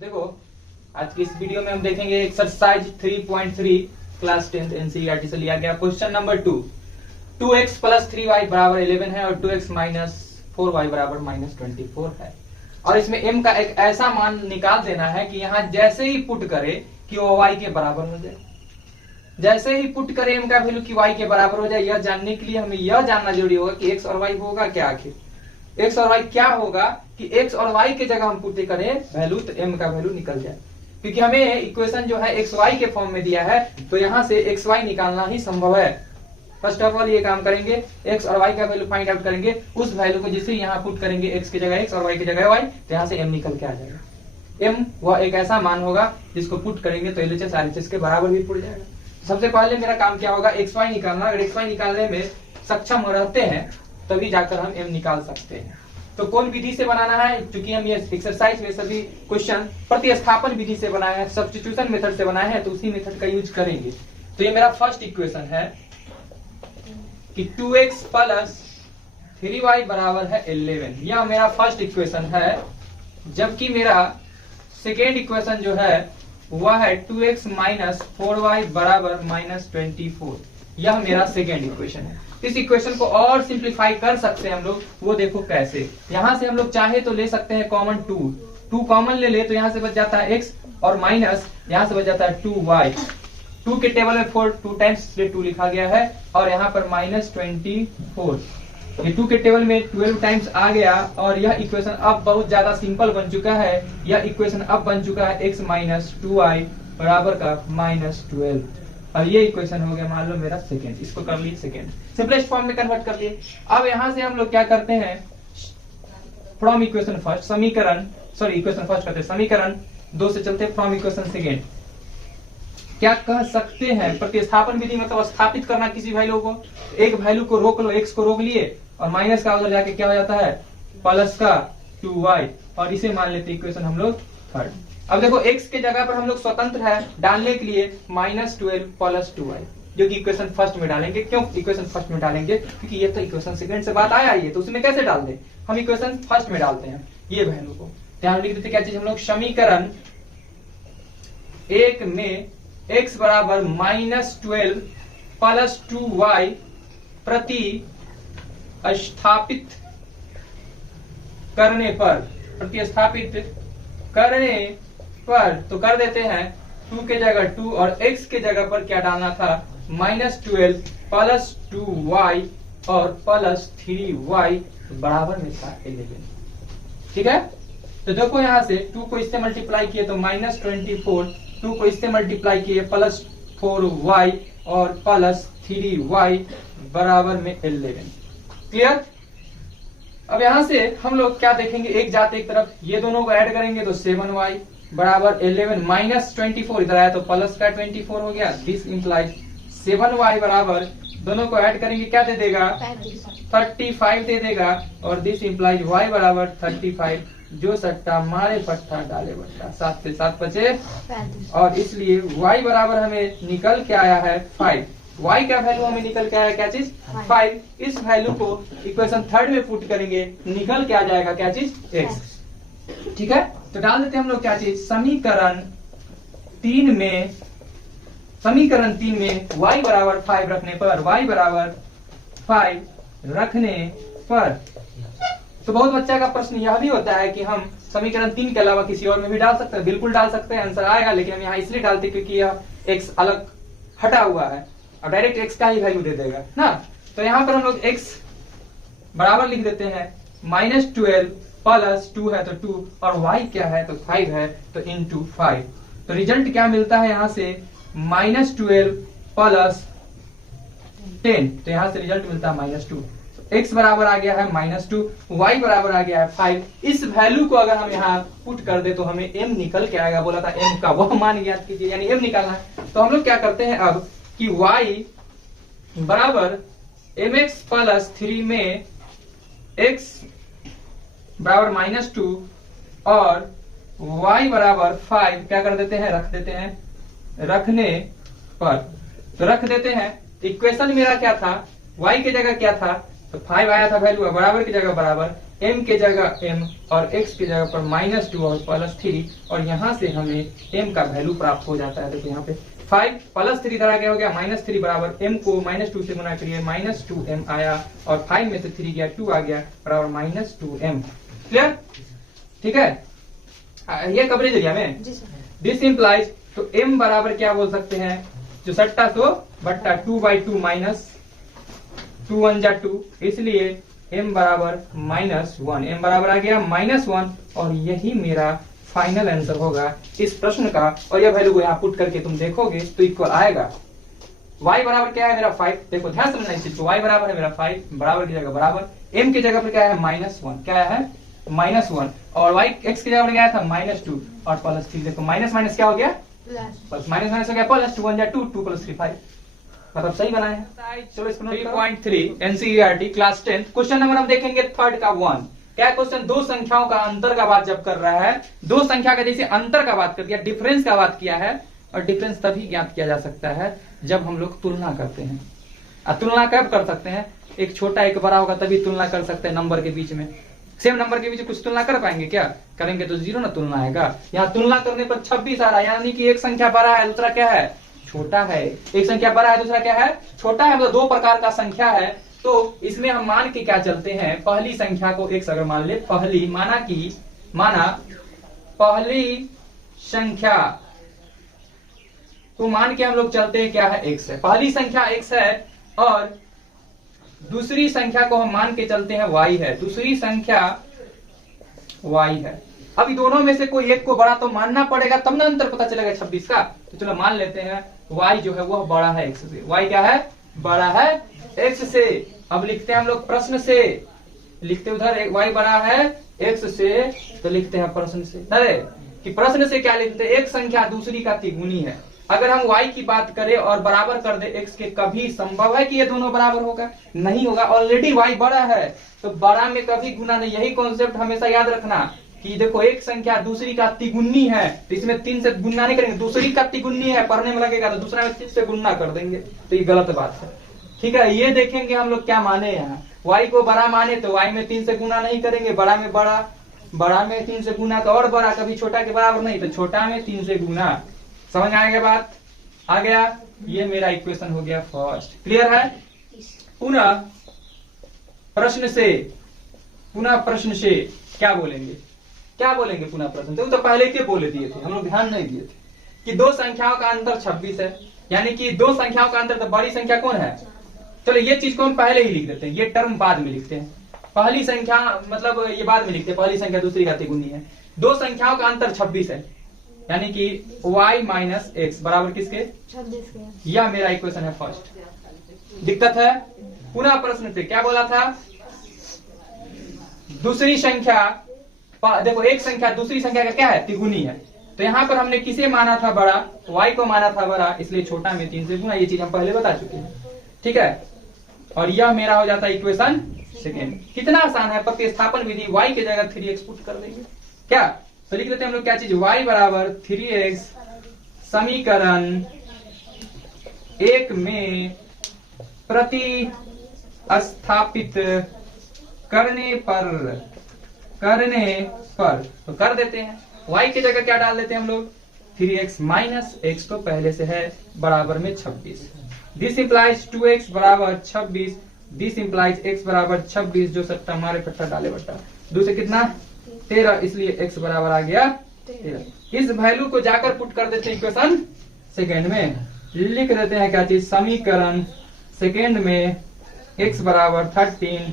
देखो आज की इस वीडियो में हम देखेंगे एक्सरसाइज 3.3 क्लास 10th एनसीईआरटी से लिया गया question number 2x plus 3y बराबर 11 है और 2x माइनस 4y बराबर माइनस 24 है और इसमें m का एक ऐसा मान निकाल देना है कि यहाँ जैसे ही पुट करे कि वो y के बराबर हो जाए। जैसे ही पुट करे m का वैल्यू कि y के बराबर हो जाए, यह जानने के लिए हमें यह जानना जरूरी होगा कि x और y होगा क्या। आखिर x और y क्या होगा कि x और y के जगह हम पुट करें वैल्यू तो m का वैल्यू निकल जाए, क्योंकि हमें इक्वेशन जो है एक्स वाई के फॉर्म में दिया है तो यहाँ से एक्स वाई निकालना ही संभव है। फर्स्ट ऑफ ऑल ये काम करेंगे, एक्स और वाई का वैल्यू फाइंड आउट करेंगे, उस वैल्यू को जिसे यहाँ पुट करेंगे एक्स की जगह एक्स और वाई की जगह वाई, तो यहाँ से एम निकल के आ जाएगा। एम वह एक ऐसा मान होगा जिसको पुट करेंगे तो एलएचएस आरएचएस के बराबर भी पुट जाएगा। सबसे पहले मेरा काम क्या होगा, एक्स वाई निकालना। अगर एक्स वाई निकालने में सक्षम रहते हैं तभी जाकर हम एम निकाल सकते हैं। तो कौन विधि से बनाना है, क्योंकि हम ये एक्सरसाइज में सभी क्वेश्चन प्रतिस्थापन विधि से बनाए हैं, सब्स्टिट्यूशन मेथड से बनाए हैं, तो उसी मेथड का यूज करेंगे। तो ये मेरा फर्स्ट इक्वेशन है कि 2x प्लस 3y बराबर है 11, यह मेरा फर्स्ट इक्वेशन है। जबकि मेरा सेकेंड इक्वेशन जो है वह है 2x माइनस 4y बराबर माइनस 24, यह मेरा सेकेंड इक्वेशन है। इस इक्वेशन को और सिंप्लीफाई कर सकते हैं हम लोग, वो देखो कैसे। यहाँ से हम लोग चाहे तो ले सकते हैं कॉमन 2 कॉमन ले ले तो यहाँ से बच जाता है x और माइनस यहाँ से बच जाता है 2y। 2 के टेबल में 2 टाइम्स इसलिए 2 लिखा गया है और यहाँ पर माइनस 24। ये 2 के टेबल में 12 टाइम्स आ गया और यह इक्वेशन अब बहुत ज्यादा सिंपल बन चुका है। यह इक्वेशन अब बन चुका है x माइनस 2y बराबर का माइनस 12 और ये इक्वेशन हो गया मान लो मेरा सेकेंड। इसको कर लिए सेकेंड, सिंपलेस्ट फॉर्म में कन्वर्ट कर लिए। अब यहाँ से हम लोग क्या करते हैं, फ्रॉम इक्वेशन फर्स्ट समीकरण इक्वेशन फर्स्ट करते हैं, समीकरण 2 से चलते फ्रॉम इक्वेशन सेकेंड। क्या कह सकते हैं, प्रतिस्थापन विधि मतलब स्थापित करना किसी वैल्यू को। एक वैल्यू को रोक लो, एक्स को रोक लिए और माइनस का उधर जाके क्या हो जाता है प्लस का 2y और इसे मान लेते इक्वेशन हम लोग थर्ड। अब देखो x के जगह पर हम लोग स्वतंत्र है डालने के लिए माइनस 12 प्लस 2y, जो कि इक्वेशन फर्स्ट में डालेंगे। क्यों इक्वेशन फर्स्ट में डालेंगे, क्योंकि ये तो इक्वेशन सेकंड से बात आया ही है, तो उसमें कैसे डाल दे, हम इक्वेशन फर्स्ट में डालते हैं ये वैल्यू को। ध्यान लिख देते क्या चीज हम लोग, समीकरण 1 में x बराबर माइनस 12 प्लस 2y प्रति स्थापित करने पर, प्रतिस्थापित करने पर तो कर देते हैं 2 के जगह 2 और x के जगह पर क्या डालना था माइनस 12 प्लस 2y और प्लस 3y बराबर में था 11। ठीक है, तो देखो यहाँ से 2 को इससे मल्टीप्लाई किए तो माइनस 24, 2 को इससे मल्टीप्लाई किए प्लस 4y और प्लस 3y बराबर में 11। क्लियर। अब यहाँ से हम लोग क्या देखेंगे, एक जाते एक तरफ ये दोनों को ऐड करेंगे तो 7y बराबर 11 माइनस 24 इधर आया तो प्लस का 24 हो गया। दिस इंप्लाइज 7y बराबर दोनों को ऐड करेंगे क्या दे देगा 35 दे देगा और दिस इंप्लाइज y बराबर 35, जो सट्टा मारे पट्टा डाले बट्टा 7 से 7 बचे और इसलिए y बराबर हमें निकल के आया है 5। y का वैल्यू हमें निकल के आया क्या चीज 5। इस वैल्यू को इक्वेशन थर्ड में पुट करेंगे, निकल के आ जाएगा क्या चीज x। ठीक है, तो डाल देते हैं हम लोग क्या चीज, समीकरण 3 में y बराबर 5 रखने पर, y बराबर 5 रखने पर। तो बहुत बच्चा का प्रश्न यह भी होता है कि हम समीकरण 3 के अलावा किसी और में भी डाल सकते हैं। बिल्कुल डाल सकते हैं, आंसर आएगा, लेकिन हम यहाँ इसलिए डालते हैं क्योंकि यह x अलग हटा हुआ है और डायरेक्ट x का ही वैल्यू दे देगा ना। तो यहाँ पर हम लोग x बराबर लिख देते हैं माइनस 12 प्लस 2 है तो 2 और y क्या है तो 5 है तो इंटू 5। तो रिजल्ट क्या मिलता है यहाँ से माइनस 12 प्लस 10, तो यहाँ से रिजल्ट मिलता है माइनस 2। x बराबर आ गया है माइनस 2, y बराबर आ गया है 5। इस वैल्यू को अगर हम यहाँ पुट कर दे तो हमें m निकल के आएगा। बोला था m का वह मान याद कीजिए, यानी m निकालना है। तो हम लोग क्या करते हैं अब कि y बराबर mx प्लस 3 में x बराबर माइनस 2 और y बराबर 5 क्या कर देते हैं, रख देते हैं रखने पर। तो रख देते हैं, इक्वेशन मेरा क्या था, y की जगह क्या था तो 5 आया था वैल्यू, बराबर की जगह बराबर m के जगह m और x के जगह पर -2 और +3 और यहाँ से हमें m का वैल्यू प्राप्त हो जाता है। देखो यहाँ पे 5 +3 इधर आ गया, हो गया -3 बराबर m को -2 से गुना करिए -2m आया और 5 में से 3 गया 2 आ गया बराबर -2m। क्लियर? ठीक है, ये कवरेज एरिया में दिस इंप्लाइज तो m बराबर क्या बोल सकते हैं, जो सट्टा तो बट्टा 2/2 माइनस 2 1 जा 2, इसलिए m बराबर -1, m बराबर आ गया -1 और यही मेरा फाइनल आंसर होगा इस प्रश्न का। और यह वैल्यू को यहाँ पुट करके तुम देखोगे तो इक्वल आएगा y बराबर क्या है मेरा 5, देखो ध्यान समझना इस चीज को, y बराबर है मेरा 5, बराबर की जगह बराबर, m की जगह पर क्या है -1, क्या है -1 और y x की जगह पर क्या था -2 और +3, देखो माइनस माइनस क्या हो गया प्लस, माइनस माइनस हो गया प्लस, 2 1 जा 2, 2 + 3 5, मतलब सही बना है। चलो इसको 3.3 एनसीईआरटी क्लास 10 क्वेश्चन नंबर हम देखेंगे थर्ड का 1। क्या क्वेश्चन, दो संख्याओं का अंतर का बात जब कर रहा है, दो संख्या का जैसे अंतर का बात कर दिया, डिफरेंस का बात किया है और डिफरेंस तभी ज्ञात किया जा सकता है जब हम लोग तुलना करते हैं। तुलना कब कर सकते हैं, एक छोटा एक बड़ा होगा तभी तुलना कर सकते हैं नंबर के बीच में। सेम नंबर के बीच कुछ तुलना कर पाएंगे क्या, करेंगे तो 0 ना तुलना आएगा। यहाँ तुलना करने पर 26 आ रहा है, यानी कि एक संख्या बड़ा है दूसरा क्या है छोटा है, एक संख्या बड़ा है दूसरा क्या है छोटा है, मतलब दो प्रकार का संख्या है। तो इसमें हम मान के क्या चलते हैं, पहली संख्या को x अगर मान ले, पहली माना पहली संख्या को मान के हम लोग चलते हैं क्या है x है, पहली संख्या x है और दूसरी संख्या को हम मान के चलते हैं y है, दूसरी संख्या y है। अभी दोनों में से कोई एक को बड़ा तो मानना पड़ेगा तब ना अंतर पता चलेगा 26 का। तो चलो मान लेते हैं y जो है वह बड़ा है x से, y क्या है बड़ा है x से। अब लिखते हैं हम लोग प्रश्न से, लिखते उधर y बड़ा है x से, तो लिखते हैं प्रश्न से, अरे कि प्रश्न से क्या लिखते हैं, एक संख्या दूसरी का तिगुनी है। अगर हम y की बात करें और बराबर कर दे x के, कभी संभव है कि ये दोनों बराबर होगा, नहीं होगा। ऑलरेडी y बड़ा है तो बड़ा में कभी गुना नहीं, यही कॉन्सेप्ट हमेशा याद रखना कि देखो एक संख्या दूसरी का तिगुनी है तो इसमें 3 से गुना नहीं करेंगे, दूसरी का तिगुनी है पढ़ने में लगेगा तो दूसरा में 3 से गुना कर देंगे, तो ये गलत बात है। ठीक है, ये देखेंगे हम लोग क्या माने, यहाँ y को बड़ा माने तो y में 3 से गुना नहीं करेंगे, बड़ा में बड़ा, बड़ा में 3 से गुना तो और बड़ा, कभी छोटा के बराबर नहीं, तो छोटा में 3 से गुना। समझ आएगा बात, आ गया, ये मेरा इक्वेशन हो गया फर्स्ट। क्लियर है? पुनः प्रश्न से क्या बोलेंगे, क्या बोलेंगे पुनः प्रश्न से, तो पहले के बोले दिए थे हम लोग, ध्यान नहीं दिए थे कि दो संख्याओं का अंतर 26 है, यानी कि दो संख्याओं का अंतर, तो बड़ी संख्या कौन है। चलो ये चीज को हम पहले ही लिख देते हैं, ये टर्म बाद में लिखते हैं, पहली संख्या मतलब ये बाद में लिखते हैं, पहली संख्या दूसरी का तिगुनी है। दो संख्याओं का अंतर 26 है, यानी कि y माइनस एक्स बराबर किसके 26। यह मेरा इक्वेशन है फर्स्ट। दिक्कत है? पुनः प्रश्न से क्या बोला था, दूसरी संख्या, देखो एक संख्या दूसरी संख्या का क्या है तिगुनी है, तो यहाँ पर हमने किसे माना था बड़ा, y को माना था बड़ा, इसलिए छोटा में 3 से गुना, ये चीज हम पहले बता चुके हैं। ठीक है, और यह मेरा हो जाता है इक्वेशन सेकेंड। कितना आसान है, प्रतिस्थापन विधि, y की जगह 3x पुट कर देंगे क्या, तो लिख लेते हैं हम लोग क्या चीज, y बराबर 3x समीकरण 1 में प्रतिस्थापित करने पर तो कर देते हैं, y की जगह क्या डाल देते हैं हम लोग 3x माइनस x तो पहले से है बराबर में 26। दिस इंप्लाइज 2x बराबर 26, दिस इंप्लाइज x बराबर 26, जो सट्टा मारे पट्टा डाले बट्टा, दूसरे कितना 13, इसलिए x बराबर आ गया 13। इस वैल्यू को जाकर पुट कर देते हैं इक्वेशन सेकेंड में, लिख देते हैं क्या चीज, समीकरण सेकेंड में x बराबर 13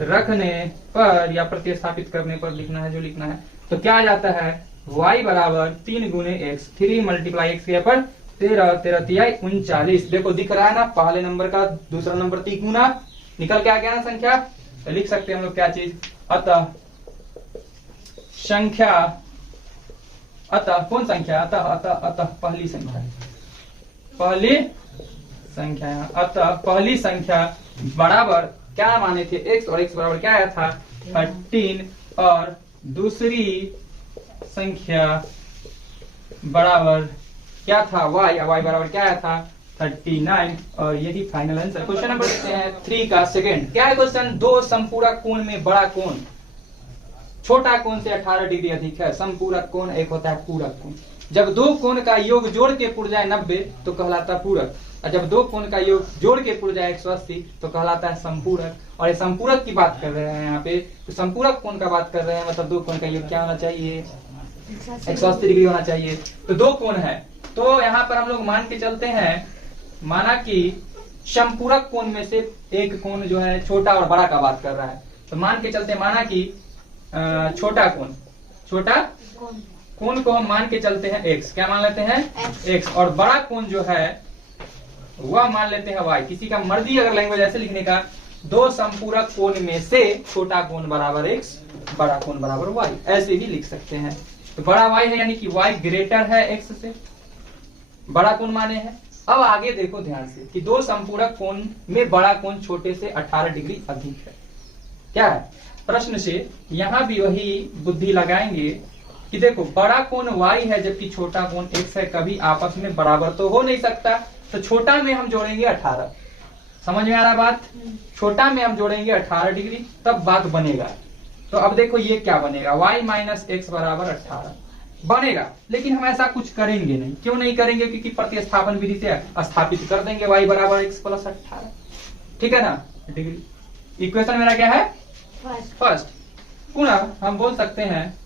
रखने पर या प्रतिस्थापित करने पर लिखना है जो लिखना है, तो क्या आ जाता है y बराबर 3 गुने x, 3 मल्टीप्लाई x के पर 13, 13 तिया 39। देखो दिख रहा है ना, पहले नंबर का दूसरा नंबर तिगुना निकल के आ गया ना संख्या, तो लिख सकते हैं हम लोग क्या चीज, अतः संख्या, अतः कौन संख्या, अतः पहली संख्या, अतः पहली संख्या बराबर क्या माने थे x, और x बराबर क्या आया था 13, और दूसरी संख्या बराबर क्या था y, y बराबर क्या आया था 39, और यही फाइनल आंसर। क्वेश्चन नंबर 3 का सेकंड क्या है क्वेश्चन, दो संपूरक कोण में बड़ा कोण, छोटा कोण से 18 डिग्री अधिक है। समपूरक कोण एक होता है पूरक कोण। जब दो कोण का योग जोड़ के पुर जाए 90 तो कहलाता पूरक, और जब दो कोण का योग जोड़ के पुर जाए 180 तो कहलाता है संपूरक। और ये संपूरक की बात कर रहे हैं यहाँ पे, तो संपूरक कोण का बात कर रहे हैं, मतलब दो कोण का योग क्या होना चाहिए, 180 डिग्री होना चाहिए। तो दो कोण है, तो यहाँ पर हम लोग मान के चलते हैं, माना कि समपूरक कोण में से एक कोण जो है छोटा और बड़ा का बात कर रहा है, तो मान के चलते माना कि छोटा कोण को हम मान के चलते हैं x, क्या मान लेते हैं x, और बड़ा कोण जो है वह मान लेते हैं y। किसी का मर्जी अगर लैंग्वेज ऐसे लिखने का, दो संपूरक कोण में से छोटा कोण बराबर x, बड़ा कोण बराबर y, ऐसे भी लिख सकते हैं। तो बड़ा y है यानी कि y ग्रेटर है x से, बड़ा कोण माने हैं। अब आगे देखो ध्यान से कि दो संपूरक कोण में बड़ा कोण छोटे से 18 डिग्री अधिक है। क्या है प्रश्न से, यहाँ भी वही बुद्धि लगाएंगे कि देखो बड़ा कोण y है जबकि छोटा कोण x है, कभी आपस में बराबर तो हो नहीं सकता, तो छोटा में हम जोड़ेंगे 18। समझ में आ रहा बात, छोटा में हम जोड़ेंगे 18 डिग्री, तब बात बनेगा। तो अब देखो ये क्या बनेगा, y माइनस एक्स बराबर 18 बनेगा, लेकिन हम ऐसा कुछ करेंगे नहीं। क्यों नहीं करेंगे, क्योंकि प्रतिस्थापन विधि से स्थापित कर देंगे y बराबर x प्लस 18, ठीक है ना डिग्री। इक्वेशन मेरा क्या है फर्स्ट। पुनः हम बोल सकते हैं,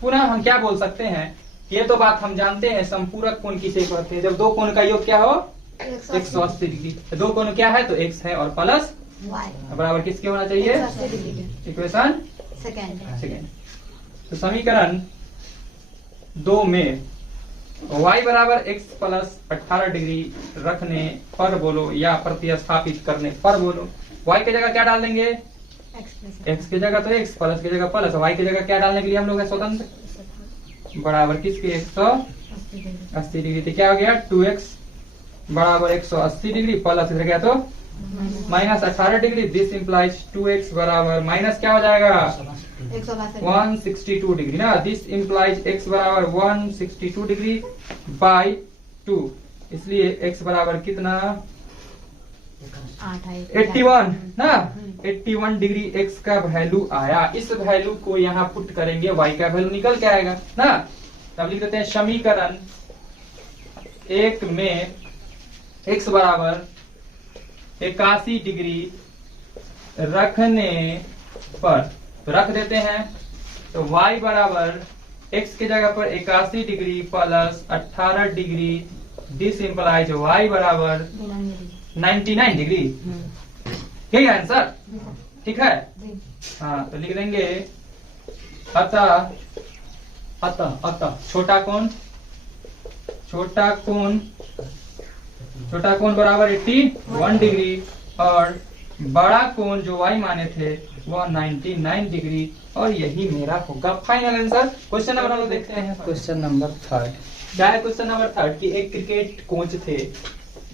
पुनः हम क्या बोल सकते हैं, ये तो बात हम जानते हैं संपूरक कोण किसे कहते हैं, जब दो कोण का योग क्या हो 180 डिग्री। दो कोण क्या है तो x है और प्लस y बराबर किसके होना चाहिए, इक्वेशन सेकेंड। तो समीकरण 2 में y बराबर x प्लस 18 डिग्री रखने पर बोलो या प्रतिस्थापित करने पर बोलो, y की जगह क्या डाल देंगे, x की जगह तो x, प्लस की जगह प्लस, y की जगह क्या डालने के लिए हम लोग है स्वतंत्र, बराबर किसके 180 डिग्री। तो क्या हो गया 2x बराबर 180 डिग्री प्लस इधर गया तो minus 18 degree. This implies 2x बराबर माइनस क्या हो जाएगा 162 डिग्री ना। दिस इंप्लाइज x बराबर 162 डिग्री बाई 2, इसलिए x बराबर कितना 81 ना, 81 डिग्री x का वैल्यू आया। इस वैल्यू को यहाँ पुट करेंगे, y का वैल्यू निकल के आएगा ना। तब लिख देते हैं समीकरण 1 में x बराबर 81 डिग्री रखने पर, तो रख देते हैं, तो y बराबर x के जगह पर 81 degree plus 18 degree, this implies y बराबर 99 डिग्री। यही आंसर, ठीक है। हाँ तो लिख देंगे अतः छोटा कोण बराबर 81 डिग्री और बड़ा कोण जो y माने थे वो 99 डिग्री, और यही मेरा होगा फाइनल आंसर। क्वेश्चन नंबर हम लोग देखते हैं, क्वेश्चन नंबर 3। क्या है क्वेश्चन नंबर 3 कि एक क्रिकेट कोच थे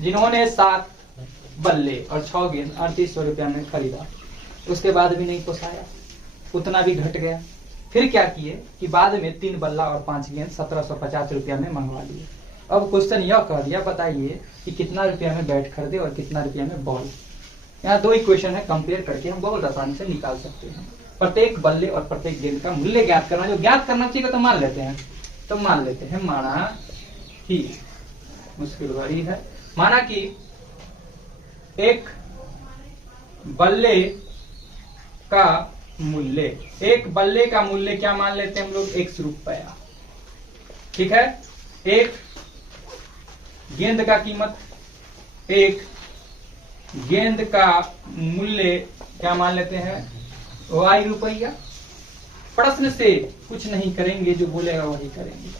जिन्होंने 7 बल्ले और 6 गेंद 3800 रुपया में खरीदा, उसके बाद भी नहीं पोसाया, उतना भी घट गया। फिर क्या किए कि बाद में 3 बल्ला और 5 गेंद 1750 रुपया में मंगवा लिए। अब क्वेश्चन यह कह दिया, बताइए कि कितना रुपया में बैट खरीदे और कितना रुपया में बॉल। यहाँ 2 इक्वेशन है, कंपेयर करके हम बहुत आसानी से निकाल सकते हैं। प्रत्येक बल्ले और प्रत्येक गेंद का मूल्य ज्ञात करना, जो ज्ञात करना चाहिए तो मान लेते हैं, माना ही मुश्किल वाली है। माना कि एक बल्ले का मूल्य क्या मान लेते हैं हम लोग, 1 रुपया, ठीक है। एक गेंद का कीमत, एक गेंद का मूल्य क्या मान लेते हैं, y रुपया। प्रश्न से कुछ नहीं करेंगे, जो बोलेगा वही करेंगे।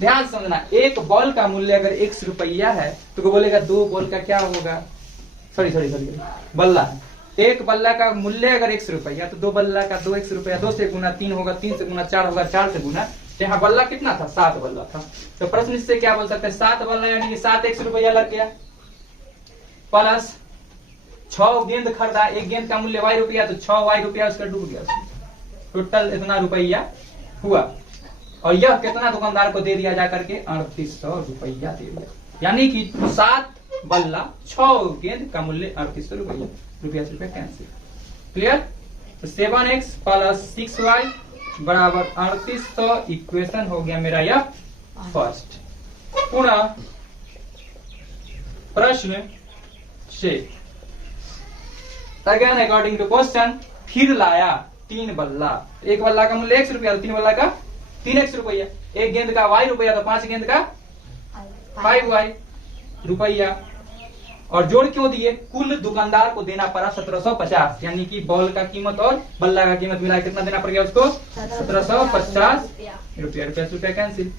ध्यान समझना, एक बॉल का मूल्य अगर 1 रुपया है तो बोलेगा 2 बॉल का क्या होगा, सॉरी बल्ला है। एक बल्ला का मूल्य अगर 1 रुपया तो 2 बल्ला का 2x रुपया, 2 से गुना 3 होगा, 3 से गुना 4 होगा, 4 से गुना, यहाँ बल्ला कितना था 7 बल्ला था। तो प्रश्न से क्या बोल सकते हैं, 7 बल्ला यानी कि 7x रुपया लग गया, प्लस 6 गेंद खरीदा, एक गेंद का मूल्य y रुपया, तो 6y रुपया उसका डूब गया, टोटल इतना रुपया हुआ। और यह कितना दुकानदार को दे दिया जाकर के 3800 रुपया दे दिया, यानी कि 7 बल्ला 6 गेंद का मूल्य 3800 रुपया से रुपया कैंसिल। क्लियर। तो 7x प्लस 6y बराबर 3800 इक्वेशन हो गया मेरा यह फर्स्ट। पुनः प्रश्न से अगेन अकॉर्डिंग टू क्वेश्चन, फिर लाया 3 बल्ला। एक बल्ला का मूल्य 1 रुपया, 3 बल्ला का 3x रुपया, एक गेंद का y रुपया, तो 5 गेंद का 5y रुपया। और जोड़ क्यों दिए? कुल दुकानदार को देना पड़ा 1750, यानी कि बॉल का कीमत और बल्ला का कीमत मिला कितना देना पड़ गया उसको? 1750 रुपया। रुपया कैंसिल,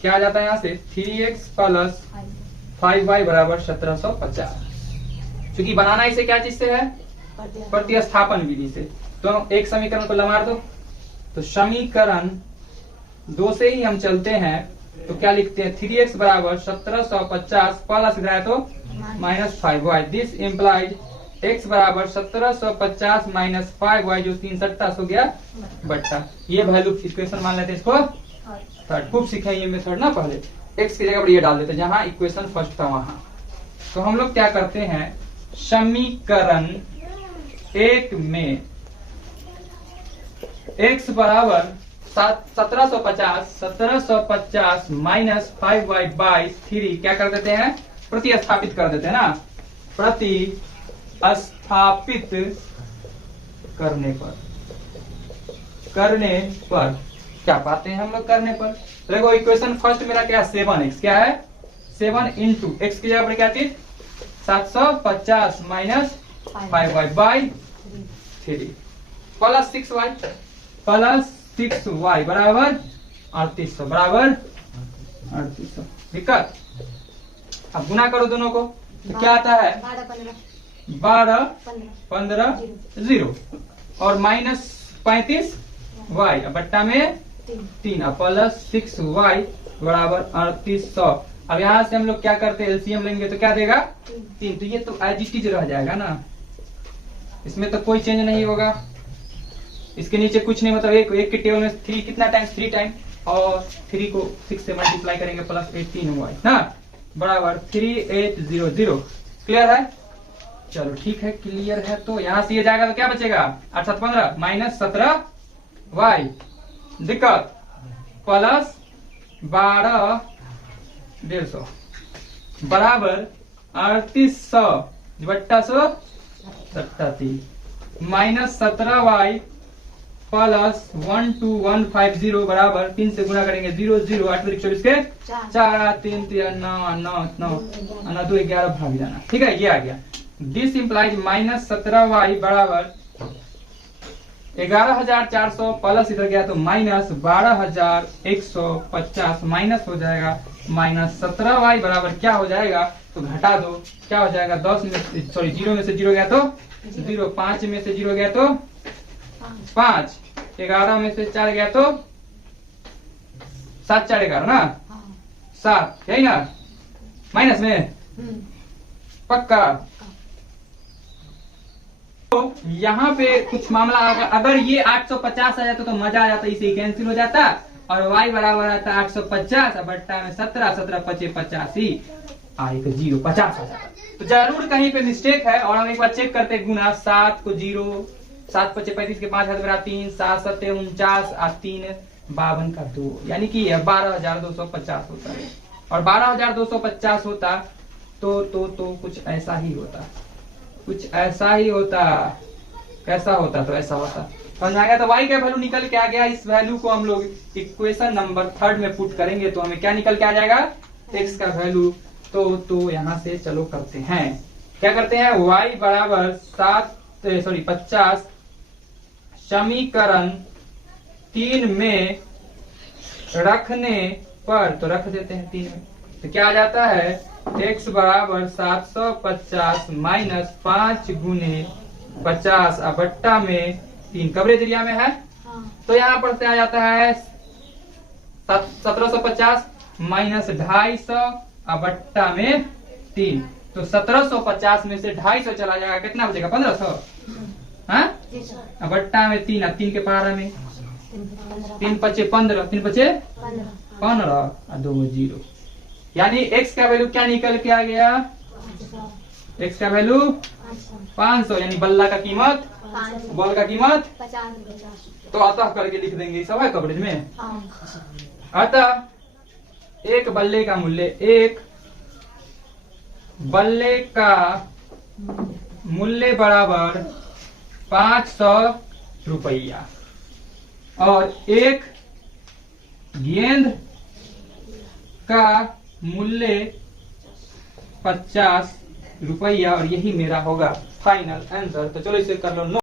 क्या आ जाता है यहाँ से? 3x प्लस 5y बराबर 1750। क्योंकि बनाना इसे क्या चीज से है? प्रतिस्थापन विधि से। तो एक समीकरण को लमार दो, तो समीकरण 2 से ही हम चलते हैं। तो क्या लिखते हैं? 3x बराबर 1750 प्लस गिराए तो -5y। दिस इम्प्लाइज x बराबर 1750 माइनस 5y, जो 3 सट्टा हो गया बट्टा। ये वैल्यू इक्वेशन मान लेते हैं इसको थर्ड। खूब सीखे ये मेथड ना, पहले x की जगह पर ये डाल देते जहां इक्वेशन फर्स्ट था वहां। तो हम लोग क्या करते हैं, समीकरण 1 में x बराबर 1750 माइनस 5y बाई 3 क्या कर देते हैं? प्रतिस्थापित कर देते हैं ना। प्रतिस्थापित करने पर क्या पाते हैं हम लोग? करने पर देखो इक्वेशन फर्स्ट मेरा क्या है? 7x। क्या है? 7 इंटू x की जगह पर क्या चीज? 750 minus 5y by 3 plus 6y बराबर 3800 बराबर 3800। दिक्कत? अब गुना करो दोनों को, तो क्या आता है? 12 15 0 और माइनस 35y बट्टा में 3 प्लस 6y बराबर 3800। अब यहाँ से हम लोग क्या करते हैं? एलसीएम लेंगे तो क्या देगा? 3। तो ये तो एज इट इज रह जाएगा ना, इसमें तो कोई चेंज नहीं होगा। इसके नीचे कुछ नहीं, मतलब एक के टेबल में 3 कितना टाइम्स? 3 टाइम, और 3 को 6 से मल्टीप्लाई करेंगे प्लस 18y ना बराबर 3800। क्लियर है? चलो ठीक है, क्लियर है। तो यहाँ से ये जाएगा तो क्या बचेगा? 8 7 15 माइनस 17y। दिक्कत? प्लस 12 150 बराबर 3800 बट्टा 100 माइनस 17y प्लस 12150 बराबर 3 से गुणा करेंगे 0 0 8 24 के 4 3 3 9 9 9 2 11 भाग जाना। ठीक है, ये आ गया। दिस इम्प्लाइज माइनस 17y बराबर 11400 प्लस इधर गया तो माइनस 12150 माइनस हो जाएगा माइनस 17y बराबर क्या हो जाएगा? तो घटा दो, क्या हो जाएगा? 0 में से 0 गया तो 0, 5 में से 0 गया तो 5, 11 में से 4 गया तो 7 4 11 ना 7, यही ना माइनस में पक्का। तो यहाँ पे कुछ मामला अगर ये 850 आ जाता तो मजा आ जाता, इसे कैंसिल हो जाता और y बराबर आता 850 बट्टा में 17 17 25 85 आएगा 0 50 आ जाता। तो जरूर कहीं पे मिस्टेक है, और हम एक बार चेक करते हैं। गुना 7 को 0, 7 25 35 के 5 हाथ बरा 3, 7 7 49 और 3 52 का 2, यानी कि 12250 होता है। और 12250 होता तो कुछ ऐसा ही होता, कुछ ऐसा ही होता। कैसा होता? तो ऐसा होता। समझ आ गया? तो y का वैल्यू निकल के आ गया। इस वैल्यू को हम लोग इक्वेशन नंबर 3 में पुट करेंगे तो हमें क्या निकल के आ जाएगा? x का वैल्यू। तो यहाँ से चलो करते हैं, क्या करते हैं? y बराबर 50 समीकरण 3 में रखने पर, तो रख देते हैं 3 में, तो क्या आ जाता है? x बराबर 750 माइनस 5 गुने 50 बट्टा में 3 कवरेज एरिया में है। तो यहाँ पर से आ जाता है 1750 माइनस 250 बट्टा में 3। तो 1750 में से 250 चला जाएगा, कितना बचेगा? 1500 बट्टा में 3 के पारा में 3 पचे 15 3 पचे 15 और 2 0, यानी x का वैल्यू क्या निकल के आ गया? एक्स का वैल्यू 500, यानी बल्ला का कीमत, बॉल का कीमत 50। तो अतः करके लिख देंगे, सब है कवरेज में। अतः एक बल्ले का मूल्य, एक बल्ले का मूल्य बराबर 500 रुपया और एक गेंद का मूल्य 50 रुपया, और यही मेरा होगा फाइनल आंसर। तो चलो इसे कर लो।